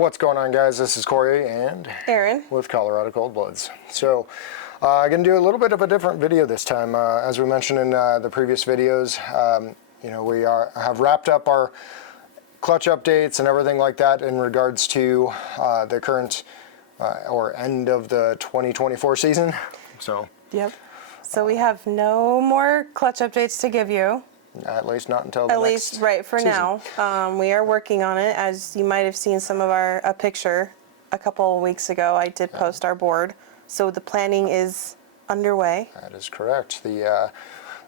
What's going on, guys? This is Corey and Aaron with Colorado Cold Bloods. So I'm going to do a little bit of a different video this time. As we mentioned in the previous videos, we have wrapped up our clutch updates and everything like that in regards to the current or end of the 2024 season. Yep. So we have no more clutch updates to give you. At least not until the At next least right for season. now. We are working on it. As you might have seen some of a picture a couple of weeks ago, I did post our board. So the planning is underway. That is correct. The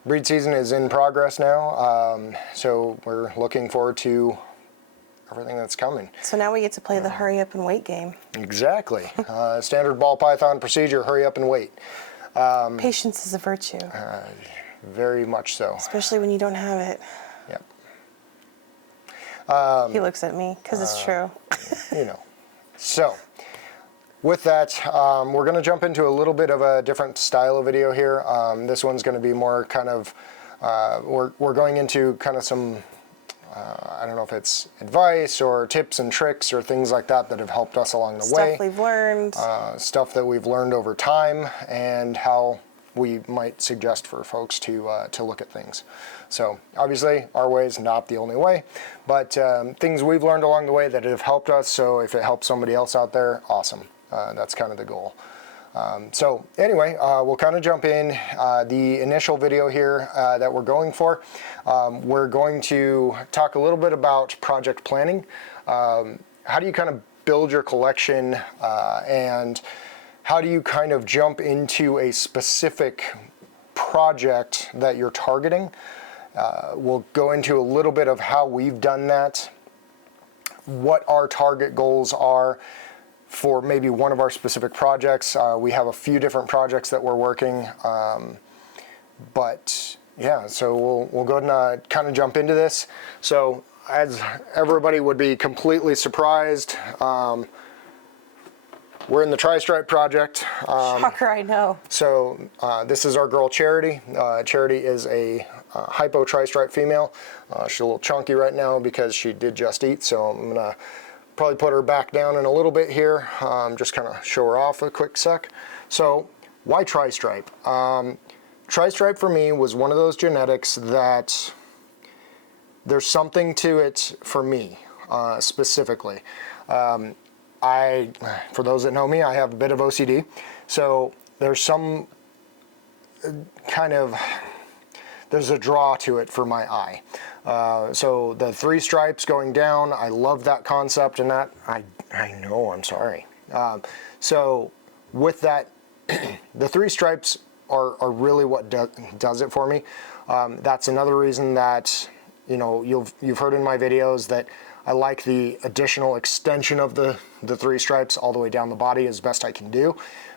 breed season is in progress now. So we're looking forward to everything that's coming. So now we get to play the hurry up and wait game. Exactly. Standard ball python procedure, hurry up and wait. Patience is a virtue. Very much so. Especially when you don't have it. Yep. He looks at me because it's true. So with that, we're going to jump into a little bit of a different style of video here. This one's going to be more kind of, we're going into kind of some, I don't know if it's advice or tips and tricks or things like that that have helped us along the way. Stuff we've learned. Stuff that we've learned over time and how we might suggest for folks to look at things. So obviously our way is not the only way, but things we've learned along the way that have helped us. So if it helps somebody else out there, awesome. That's kind of the goal. So anyway, we'll kind of jump in. The initial video here that we're going for, we're going to talk a little bit about project planning. How do you kind of build your collection and how do you kind of jump into a specific project that you're targeting? We'll go into a little bit of how we've done that, what our target goals are for maybe one of our specific projects. We have a few different projects that we're working, but yeah, so we'll go ahead and kind of jump into this. So as everybody would be completely surprised, we're in the Tri-Stripe project. Shocker, I know. So this is our girl Charity. Charity is a hypo Tri-Stripe female. She's a little chunky right now because she did just eat, so I'm gonna probably put her back down in a little bit here. Just kind of show her off a quick sec. So why Tri-Stripe? Tri-Stripe for me was one of those genetics that there's something to it for me specifically. For those that know me, I have a bit of OCD, so there's some kind of, there's a draw to it for my eye. So the 3 stripes going down, I love that concept and that, I know, I'm sorry. So with that, the 3 stripes are really what does it for me. That's another reason that, you've heard in my videos that I like the additional extension of the 3 stripes all the way down the body as best I can do.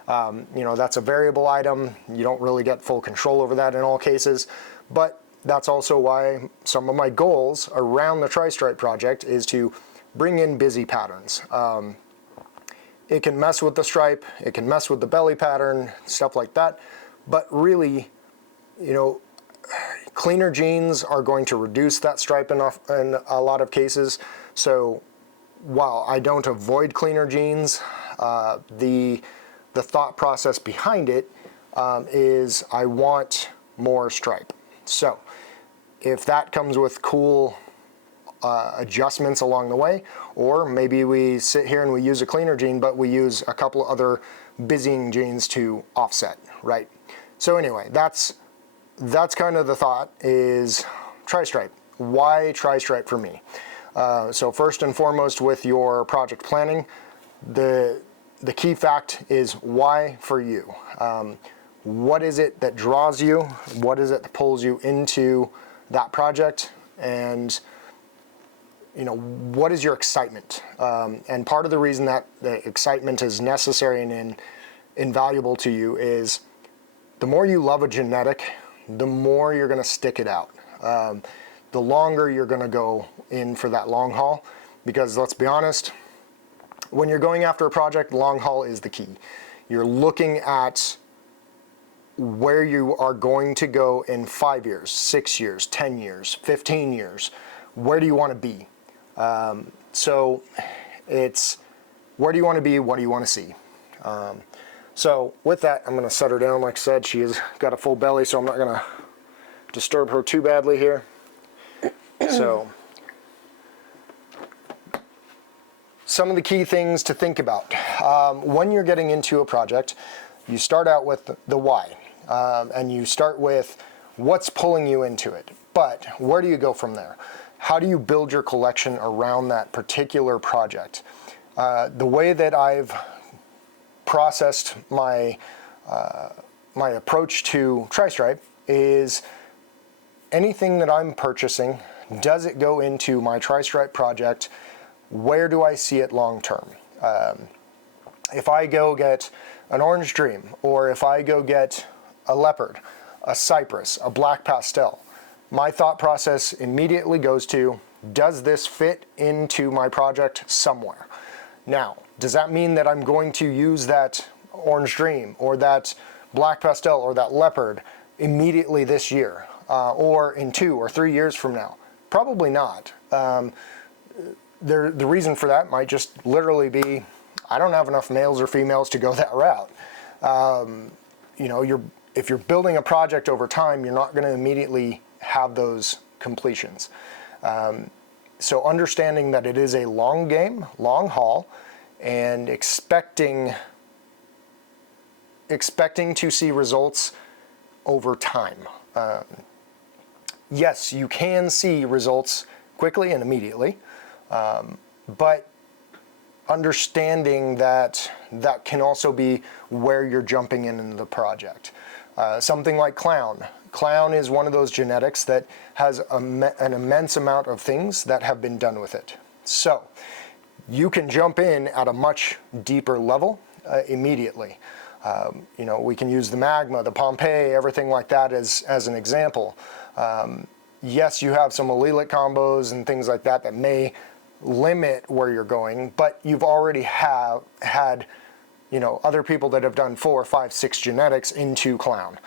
That's a variable item. You don't really get full control over that in all cases, but that's also why some of my goals around the Tri-Stripe project is to bring in busy patterns. It can mess with the stripe, it can mess with the belly pattern, stuff like that, but really, cleaner genes are going to reduce that stripe in a lot of cases. So while I don't avoid cleaner genes, the thought process behind it is I want more stripe. So if that comes with cool adjustments along the way, or maybe we sit here and we use a cleaner gene, but we use a couple other busying genes to offset, right? So anyway, that's kind of the thought is Tri-Stripe. Why Tri-Stripe for me? So first and foremost with your project planning, the key fact is why for you. What is it that draws you? What is it that pulls you into that project? And what is your excitement? And part of the reason that the excitement is necessary and invaluable to you is the more you love a genetic, the more you're going to stick it out. The longer you're going to go in for that long haul, because let's be honest, when you're going after a project, long haul is the key. You're looking at where you are going to go in 5 years, 6 years, 10 years, 15 years. Where do you want to be? So it's where do you want to be? What do you want to see? So with that, I'm going to set her down. Like I said, she has got a full belly, so I'm not going to disturb her too badly here. So some of the key things to think about. When you're getting into a project, you start out with the why, and you start with what's pulling you into it. But where do you go from there? How do you build your collection around that particular project? The way that I've processed my my approach to Tri-Stripe is anything that I'm purchasing, does it go into my Tri-Stripe project? Where do I see it long term? If I go get an orange dream, or if I go get a leopard, a cypress, a black pastel, my thought process immediately goes to, does this fit into my project somewhere? Now, does that mean that I'm going to use that orange dream or that black pastel or that leopard immediately this year, or in 2 or 3 years from now? Probably not. The reason for that might just literally be, I don't have enough males or females to go that route. You know, if you're building a project over time, you're not going to immediately have those completions. So understanding that it is a long game, long haul, and expecting to see results over time. Yes, you can see results quickly and immediately, but understanding that that can also be where you're jumping into the project. Something like clown. Clown is one of those genetics that has an immense amount of things that have been done with it. So you can jump in at a much deeper level immediately. You know, we can use the magma, the Pompeii, everything like that as an example. Yes, you have some allelic combos and things like that that may limit where you're going, but you've already had, you know, other people that have done 4, 5, 6 genetics into clown.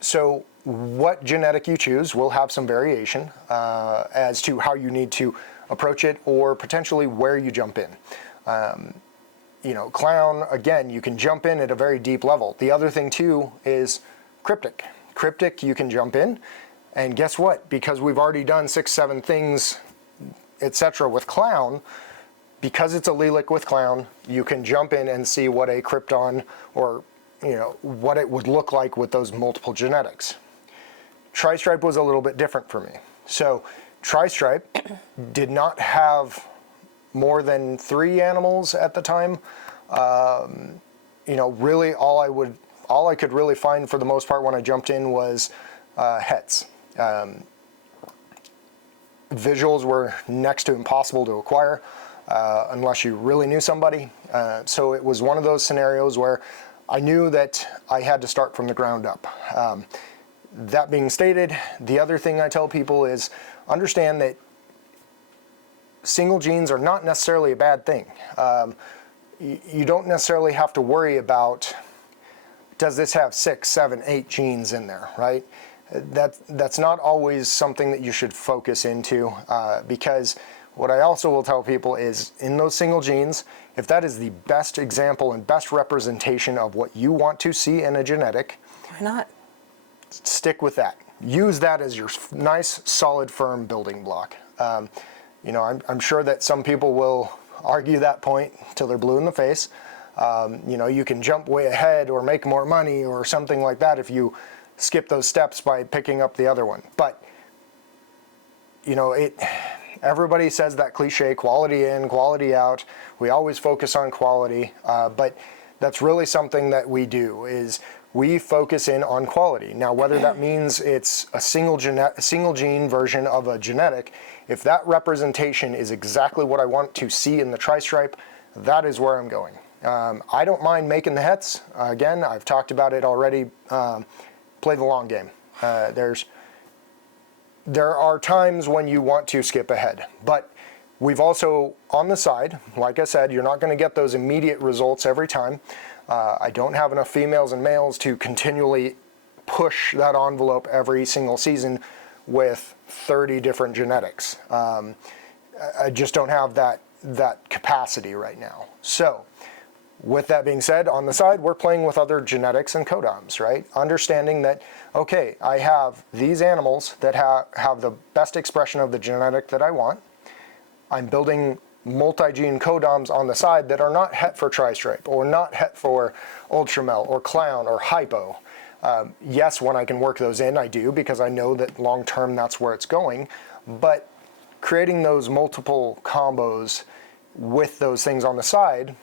So what genetic you choose will have some variation as to how you need to approach it, or potentially where you jump in. You know, clown, again, you can jump in at a very deep level. The other thing too is cryptic. Cryptic, you can jump in, and guess what? Because we've already done 6, 7 things, etc. with clown, because it's allelic with clown, you can jump in and see what a krypton, or you know, what it would look like with those multiple genetics. Tri-Stripe was a little bit different for me. So Tri-Stripe did not have more than 3 animals at the time. You know, really all I could really find for the most part when I jumped in was hets. Visuals were next to impossible to acquire unless you really knew somebody. So it was one of those scenarios where I knew that I had to start from the ground up. That being stated, the other thing I tell people is understand that single genes are not necessarily a bad thing. You don't necessarily have to worry about, does this have 6, 7, 8 genes in there, right? That's not always something that you should focus into, because what I also will tell people is in those single genes, if that is the best example and best representation of what you want to see in a genetic, Why not? stick with that. Use that as your nice, solid, firm building block. You know, I'm sure that some people will argue that point till they're blue in the face. You know, you can jump way ahead or make more money or something like that if you skip those steps by picking up the other one. But, you know, everybody says that cliche, quality in, quality out. We always focus on quality, but that's really something that we do, is we focus in on quality. Now, whether that means it's a single gene version of a genetic, if that representation is exactly what I want to see in the Tri-Stripe, that is where I'm going. I don't mind making the hets. Again, I've talked about it already. Play the long game. There are times when you want to skip ahead, but we've also, on the side, like I said, you're not going to get those immediate results every time. I don't have enough females and males to continually push that envelope every single season with 30 different genetics. I just don't have that that capacity right now. So with that being said, on the side, we're playing with other genetics and codoms, right? Understanding that, okay, I have these animals that have the best expression of the genetic that I want. I'm building multi-gene codoms on the side that are not het for tri-stripe or not het for ultramel or clown or hypo. Yes, when I can work those in, I do, because I know that long term that's where it's going. But creating those multiple combos with those things on the side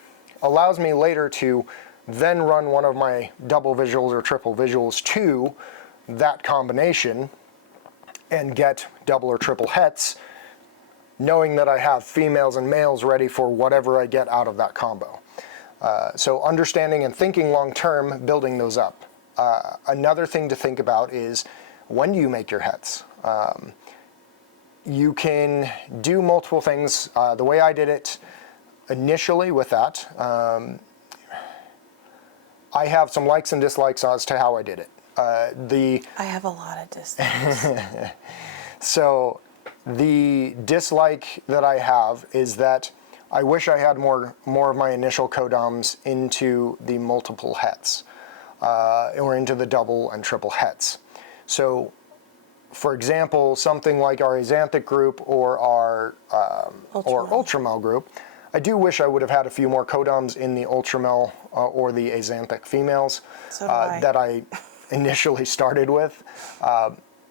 allows me later to then run one of my double visuals or triple visuals to that combination and get double or triple hets, knowing that I have females and males ready for whatever I get out of that combo. So understanding and thinking long term, building those up. Another thing to think about is, when do you make your hets? You can do multiple things. The way I did it initially with that, I have some likes and dislikes as to how I did it. I have a lot of dislikes. So the dislike that I have is that I wish I had more of my initial codoms into the multiple hets, or into the double and triple hets. So, for example, something like our axanthic group or our ultramel group, I do wish I would have had a few more codoms in the ultramel or the axanthic females that I initially started with.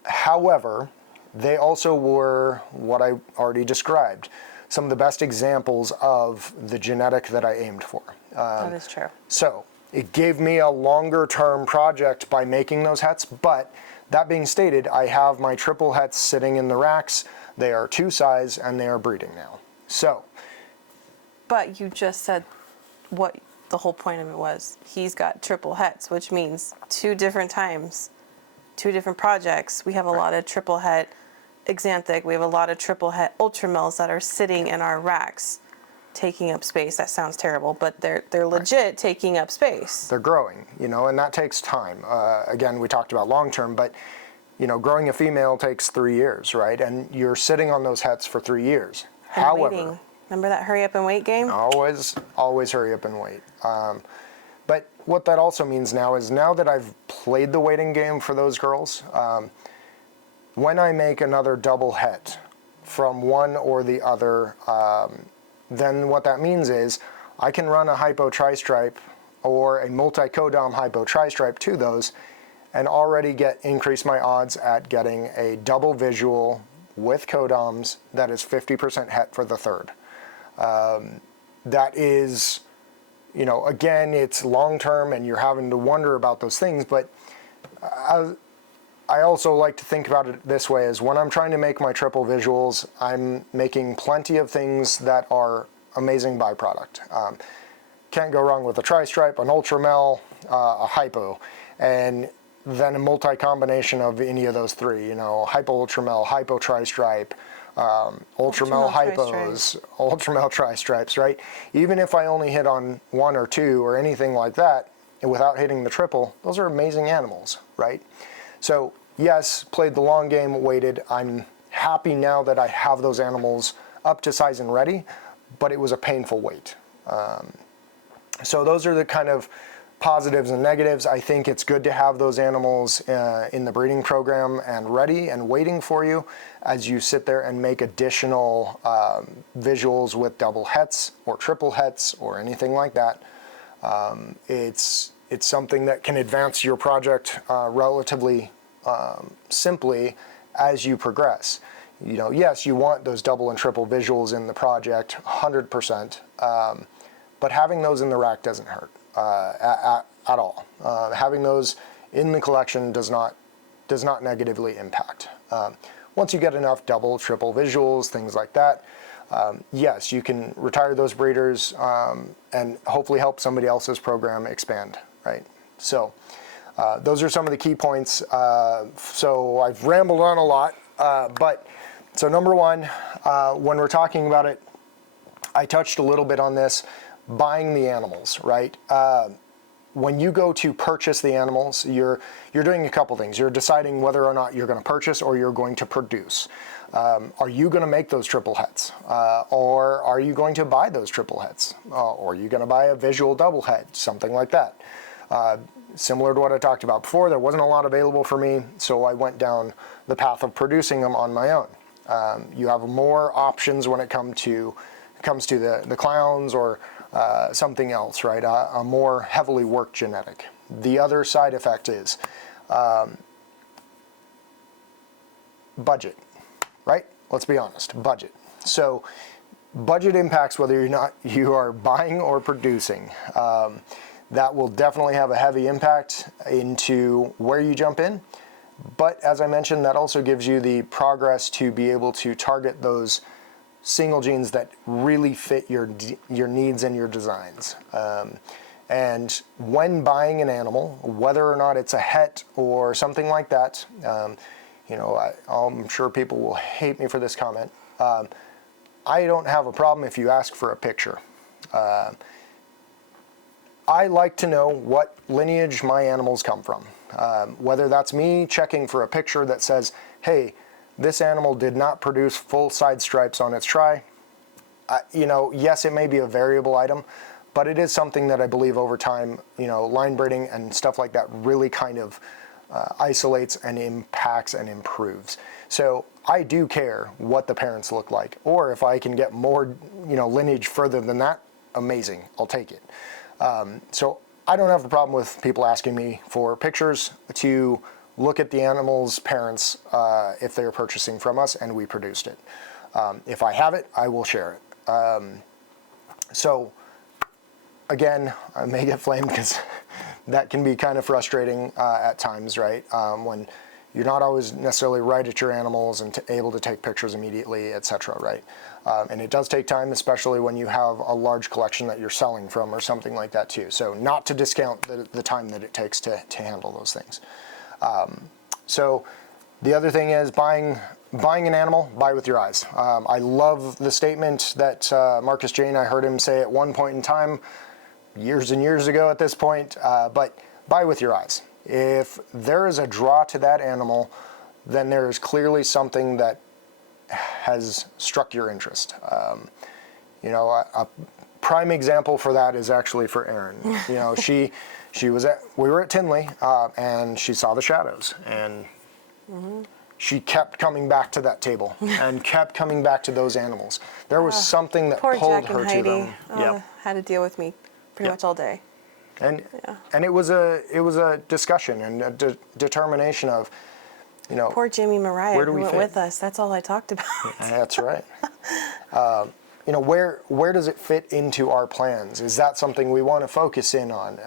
However, they also were what I already described, some of the best examples of the genetic that I aimed for. That is true. So it gave me a longer term project by making those hets, but that being stated, I have my triple hets sitting in the racks. They are 2 size and they are breeding now. So. But you just said what the whole point of it was. He's got triple hets, which means 2 different times, 2 different projects. We have a lot of triple het axanthic. We have a lot of triple het ultramels that are sitting in our racks, taking up space. That sounds terrible, but they're legit taking up space. They're growing, and that takes time. Again, we talked about long term, but growing a female takes 3 years, right? And you're sitting on those hets for 3 years. And However, waiting. Remember that hurry up and wait game? Always hurry up and wait. But what that also means now is, now that I've played the waiting game for those girls, when I make another double het from one or the other, then what that means is I can run a hypo tri-stripe or a multi-codom hypo tri-stripe to those and already increase my odds at getting a double visual with codoms that is 50% het for the third. That is, again, it's long term and you're having to wonder about those things, but I also like to think about it this way: is when I'm trying to make my triple visuals, I'm making plenty of things that are amazing byproduct. Can't go wrong with a tri-stripe, an ultramel, a hypo, and then a multi-combination of any of those 3, hypo ultramel, hypo tri-stripe, ultramel hypos, ultramel tri-stripes, right? Even if I only hit on 1 or 2 or anything like that, and without hitting the triple, those are amazing animals, right? So yes, played the long game, waited. I'm happy now that I have those animals up to size and ready, but it was a painful wait. So those are the kind of positives and negatives. I think it's good to have those animals in the breeding program and ready and waiting for you as you sit there and make additional visuals with double hets or triple hets or anything like that. It's something that can advance your project relatively simply as you progress. Yes, you want those double and triple visuals in the project, 100%, but having those in the rack doesn't hurt at all. Having those in the collection does not negatively impact. Once you get enough double, triple visuals, things like that, yes, you can retire those breeders and hopefully help somebody else's program expand, right? So those are some of the key points. So I've rambled on a lot, but so number 1, when we're talking about it, I touched a little bit on this, buying the animals, right? when you go to purchase the animals, you're doing a couple things. You're deciding whether or not you're going to purchase or you're going to produce. Are you going to make those triple heads? Or are you going to buy those triple heads? Or are you going to buy a visual double head, something like that? Similar to what I talked about before, there wasn't a lot available for me, so I went down the path of producing them on my own. You have more options when it comes to the clowns or something else, right? A more heavily worked genetic. The other side effect is budget, right? Let's be honest, budget. So budget impacts whether you are buying or producing. That will definitely have a heavy impact into where you jump in. But as I mentioned, that also gives you the progress to be able to target those single genes that really fit your needs and your designs. And when buying an animal, whether or not it's a het or something like that, I'm sure people will hate me for this comment. I don't have a problem if you ask for a picture. I like to know what lineage my animals come from. Whether that's me checking for a picture that says, hey, this animal did not produce full side stripes on its tri. Yes, it may be a variable item, but it is something that I believe over time, line breeding and stuff like that really kind of isolates and impacts and improves. So I do care what the parents look like, or if I can get more, lineage further than that, amazing, I'll take it. So I don't have a problem with people asking me for pictures to look at the animal's parents if they're purchasing from us and we produced it. If I have it, I will share it. So again, I may get flamed because that can be kind of frustrating at times, right? When you're not always necessarily right at your animals and able to take pictures immediately, etc., right? And it does take time, especially when you have a large collection that you're selling from or something like that too. So not to discount the time that it takes to handle those things. So the other thing is buying an animal, buy with your eyes. I love the statement that Marcus Jane, I heard him say at one point in time, years and years ago at this point, but buy with your eyes. If there is a draw to that animal, then there is clearly something that has struck your interest. A prime example for that is actually for Erin. We were at Tinley, and she saw the shadows, and she kept coming back to that table and kept coming back to those animals. There was something that poor pulled Jack her and to Heidi, them. Yep. had to deal with me pretty much all day. And it was a discussion and a determination of, Poor Jimmy Mariah, where do who we went fit? with us. That's all I talked about. That's right. Where does it fit into our plans? Is that something we want to focus in on?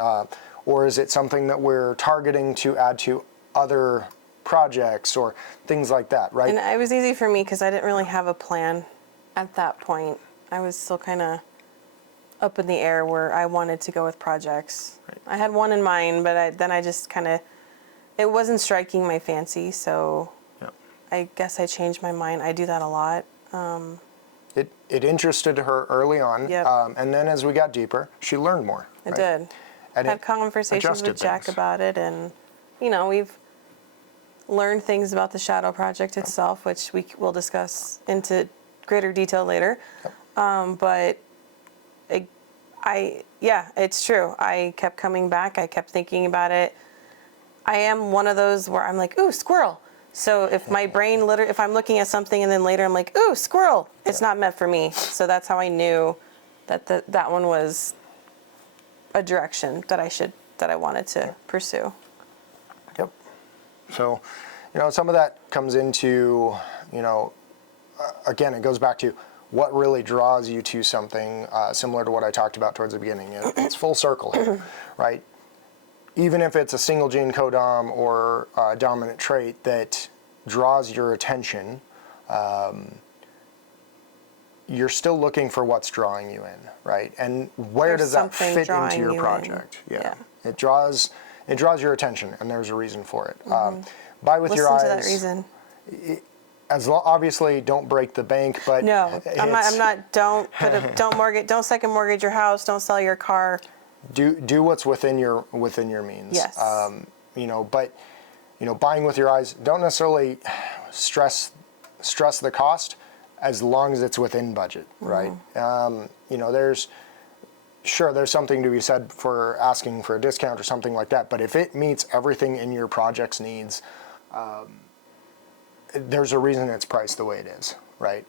Or is it something that we're targeting to add to other projects or things like that, right? And it was easy for me because I didn't really have a plan at that point. I was still kind of up in the air where I wanted to go with projects. Right. I had one in mind, but then I just kind of, it wasn't striking my fancy, so I guess I changed my mind. I do that a lot. It interested her early on, and then as we got deeper, she learned more. It did. And had conversations with Jack about it, and we've learned things about the Shadow Project itself, which we will discuss into greater detail later. But it's true. I kept coming back. I kept thinking about it. I am one of those where I'm like, ooh, squirrel. So if my brain, if I'm looking at something and then later I'm like, ooh, squirrel, it's not meant for me. So that's how I knew that that one was a direction that I wanted to pursue. Yep. So, some of that comes into, again, it goes back to what really draws you to something similar to what I talked about towards the beginning. It's full circle here, right? Even if it's a single gene codom or a dominant trait that draws your attention, you're still looking for what's drawing you in, right? And where does that fit into your project? Yeah. It draws your attention, and there's a reason for it. Buy with your eyes. Listen to that reason. Obviously, don't break the bank, but no, I'm not. Don't second mortgage your house. Don't sell your car. do what's within your means. Yes. But buying with your eyes, don't necessarily stress the cost as long as it's within budget, right? There's something to be said for asking for a discount or something like that, but if it meets everything in your project's needs, there's a reason it's priced the way it is, right?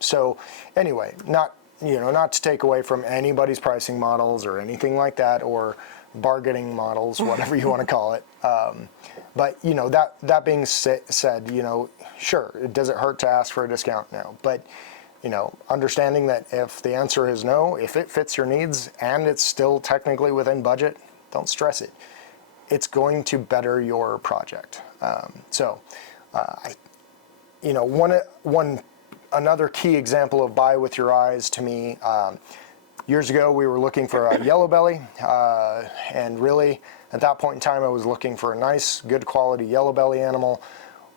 So anyway, not to take away from anybody's pricing models or anything like that, or bargaining models, whatever you want to call it. But that being said, sure, does it hurt to ask for a discount? No, but understanding that if the answer is no, if it fits your needs and it's still technically within budget, don't stress it. It's going to better your project. Another key example of buy with your eyes to me, years ago we were looking for a yellow belly, and really at that point in time I was looking for a nice, good quality yellow belly animal.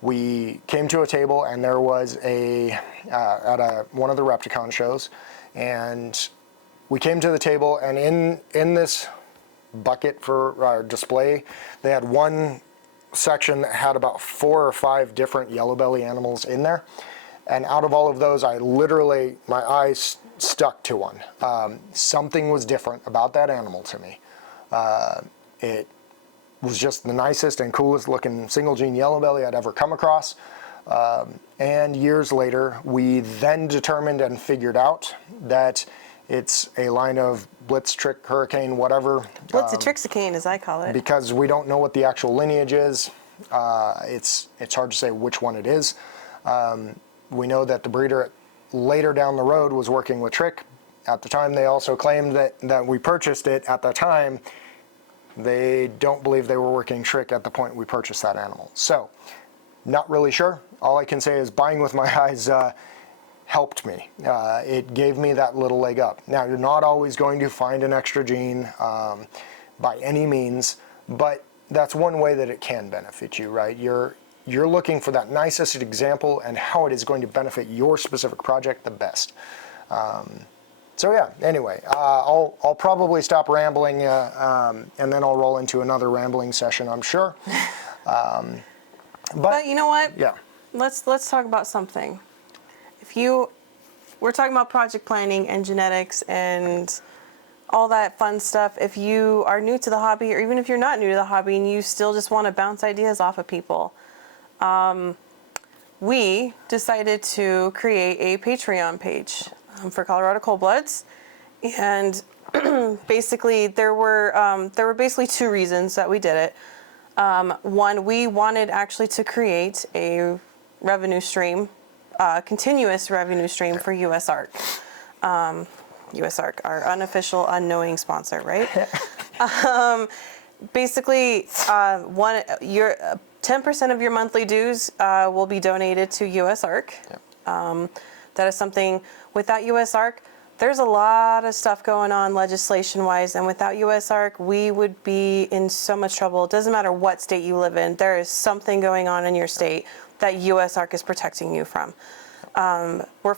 We came to a table and there was one of the Repticon shows, and we came to the table, and in this bucket for our display, they had one section that had about 4 or 5 different yellow belly animals in there. And out of all of those, my eyes stuck to one. Something was different about that animal to me. It was just the nicest and coolest looking single gene yellow belly I'd ever come across. And years later, we then determined and figured out that it's a line of Blitz, Trick, Hurricane, whatever. Blitz-a-Trixicane, as I call it. Because we don't know what the actual lineage is. It's hard to say which one it is. We know that the breeder later down the road was working with Trick. At the time, they also claimed that we purchased it at the time. They don't believe they were working Trick at the point we purchased that animal. So, not really sure. All I can say is buying with my eyes helped me. It gave me that little leg up. Now, you're not always going to find an extra gene by any means, but that's one way that it can benefit you, right? You're looking for that nicest example and how it is going to benefit your specific project the best. So yeah, anyway, I'll probably stop rambling and then I'll roll into another rambling session, I'm sure. But you know what? Yeah. Let's talk about something. We're talking about project planning and genetics and all that fun stuff. If you are new to the hobby, or even if you're not new to the hobby and you still just want to bounce ideas off of people, we decided to create a Patreon page for Colorado Cold Bloods, and basically there were basically 2 reasons that we did it. One, we wanted actually to create a revenue stream, continuous revenue stream for USARK. USARK, our unofficial, unknowing sponsor, right? Basically, 10% of your monthly dues will be donated to USARK. Yep. That is something, without USARK, there's a lot of stuff going on legislation-wise, and without USARK, we would be in so much trouble. It doesn't matter what state you live in, there is something going on in your state that USARK is protecting you from. We're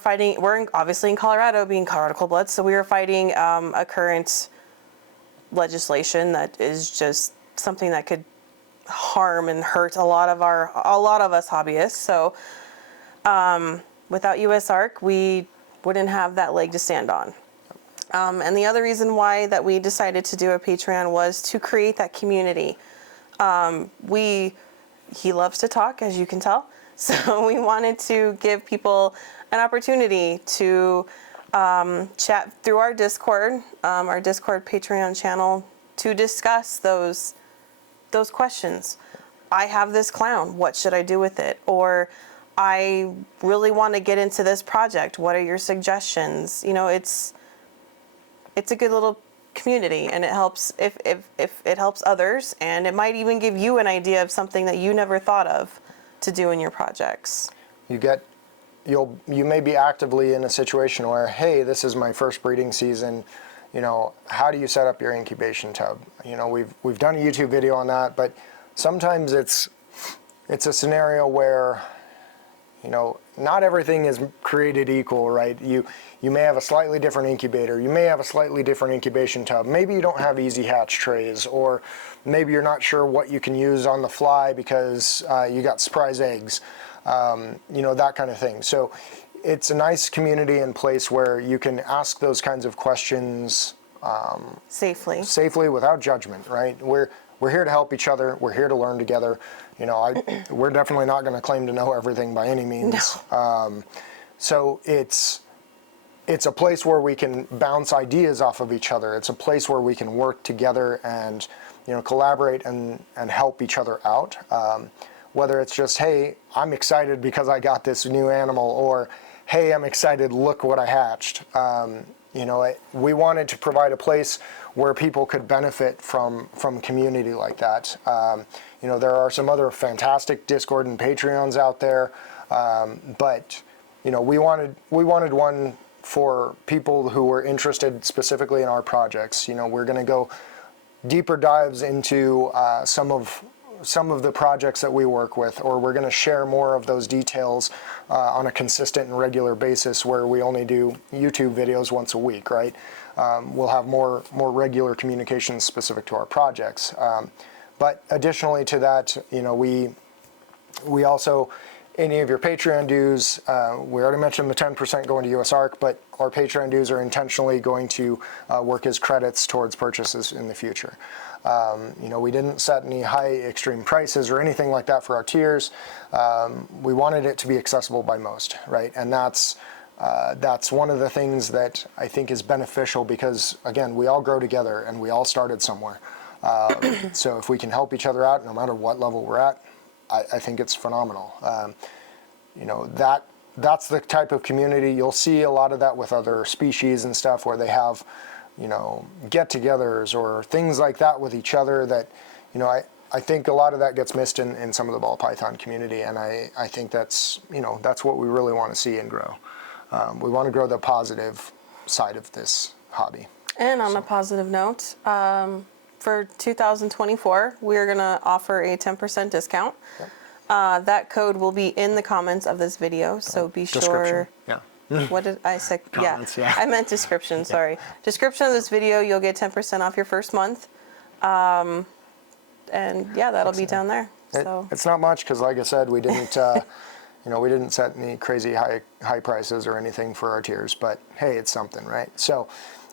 obviously in Colorado, being Colorado Cold Bloods, so we are fighting a current legislation that is just something that could harm and hurt a lot of us hobbyists. So without USARK, we wouldn't have that leg to stand on. And the other reason why that we decided to do a Patreon was to create that community. He loves to talk, as you can tell. So we wanted to give people an opportunity to chat through our Discord Patreon channel, to discuss those questions. I have this clown, what should I do with it? Or I really want to get into this project. What are your suggestions? It's a good little community, and it helps if it helps others, and it might even give you an idea of something that you never thought of to do in your projects. You may be actively in a situation where, hey, this is my first breeding season. How do you set up your incubation tub? We've done a YouTube video on that, but sometimes it's a scenario where not everything is created equal, right? You may have a slightly different incubator. You may have a slightly different incubation tub. Maybe you don't have easy hatch trays, or maybe you're not sure what you can use on the fly because you got surprise eggs, that kind of thing. So it's a nice community and place where you can ask those kinds of questions safely without judgment, right? We're here to help each other. We're here to learn together. We're definitely not going to claim to know everything by any means. No. So it's a place where we can bounce ideas off of each other. It's a place where we can work together and collaborate and help each other out. Whether it's just, hey, I'm excited because I got this new animal, or hey, I'm excited, look what I hatched. We wanted to provide a place where people could benefit from community like that. There are some other fantastic Discord and Patreons out there, but we wanted one for people who were interested specifically in our projects. We're going to go deeper dives into some of the projects that we work with, or we're going to share more of those details on a consistent and regular basis, where we only do YouTube videos once a week, right? We'll have more regular communications specific to our projects. But additionally to that, we also, any of your Patreon dues, we already mentioned the 10% going to USARK, but our Patreon dues are intentionally going to work as credits towards purchases in the future. We didn't set any high extreme prices or anything like that for our tiers. We wanted it to be accessible by most, right? And that's one of the things that I think is beneficial, because again, we all grow together and we all started somewhere. So if we can help each other out, no matter what level we're at, I think it's phenomenal. That's the type of community. You'll see a lot of that with other species and stuff, where they have get-togethers or things like that with each other that, I think a lot of that gets missed in some of the ball python community, and I think that's what we really want to see and grow. We want to grow the positive side of this hobby. And on a positive note, for 2024, we're going to offer a 10% discount. Yep. That code will be in the comments of this video, so be sure. Yeah. What did I say? Comments, yeah. I meant description, sorry. Description of this video, you'll get 10% off your first month. And yeah, that'll be down there. So It's not much, because like I said, we didn't we didn't set any crazy high prices or anything for our tiers, but hey, it's something, right? So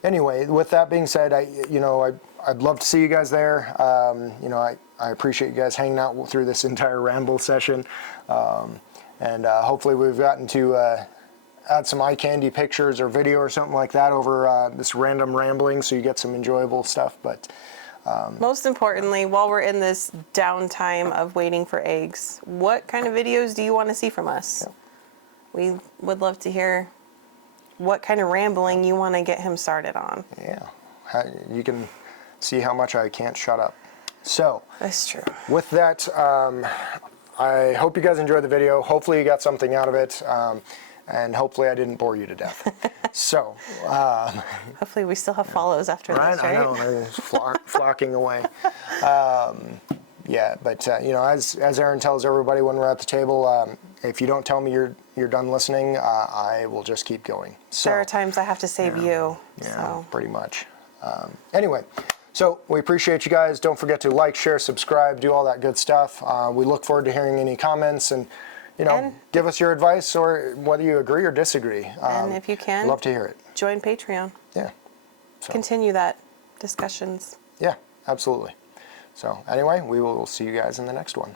anyway, with that being said, I'd love to see you guys there. I appreciate you guys hanging out through this entire ramble session, and hopefully we've gotten to add some eye candy pictures or video or something like that over this random rambling, so you get some enjoyable stuff. But most importantly, while we're in this downtime of waiting for eggs, what kind of videos do you want to see from us? Yeah. We would love to hear what kind of rambling you want to get him started on. Yeah, you can see how much I can't shut up. So That's true. with that, I hope you guys enjoyed the video. Hopefully you got something out of it, and hopefully I didn't bore you to death. So Hopefully we still have follows after this, right? I know, they're flocking away. Yeah, but as Aaron tells everybody when we're at the table, if you don't tell me you're done listening, I will just keep going. So There are times I have to save you. yeah, So. pretty much. Anyway, so we appreciate you guys. Don't forget to like, share, subscribe, do all that good stuff. We look forward to hearing any comments, and give us your advice, or whether you agree or disagree. And if you can, love to hear it. join Patreon. Yeah. So, Continue that discussions. yeah, absolutely. So anyway, we will see you guys in the next one.